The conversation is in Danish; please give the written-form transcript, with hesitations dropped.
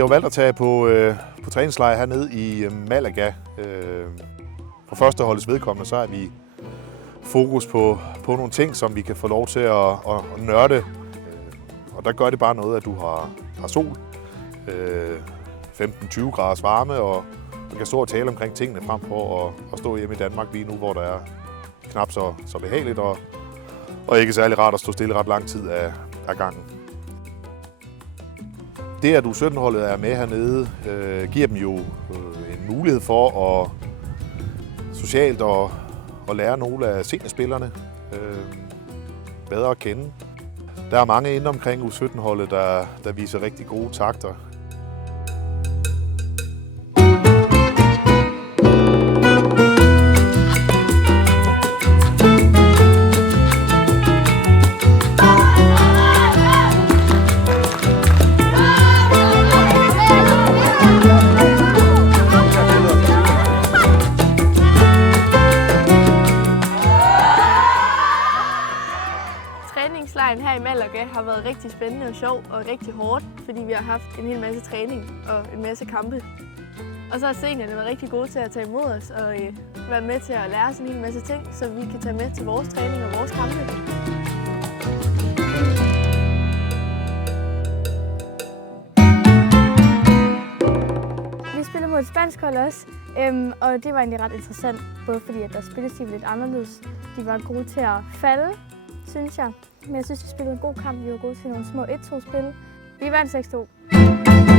har jo valgt at tage på træningslejr hernede i Malaga. For førsteholdets vedkommende, så er vi fokus på nogle ting, som vi kan få lov til at nørde. Og der gør det bare noget, at du har sol, 15-20 graders varme, og du kan stå og tale omkring tingene frem for at stå hjemme i Danmark lige nu, hvor der er knap så behageligt og ikke særlig rart at stå stille ret lang tid af gangen. Det, at U17-holdet er med hernede, giver dem jo en mulighed for at socialt at lære nogle af seniorspillerne bedre at kende. Der er mange inde omkring U17-holdet, der viser rigtig gode takter. Træningslejren her i Malaga har været rigtig spændende og sjov og rigtig hårdt, fordi vi har haft en hel masse træning og en masse kampe. Og så har seniorerne været rigtig gode til at tage imod os og være med til at lære os en hel masse ting, så vi kan tage med til vores træning og vores kampe. Vi spillede mod et spansk hold også, og det var egentlig ret interessant, både fordi at der spillestil lidt anderledes. De var gode til at falde, synes jeg. Men jeg synes, vi spillede en god kamp. Vi var gode til nogle små 1-2-spil. Vi vandt 6-2.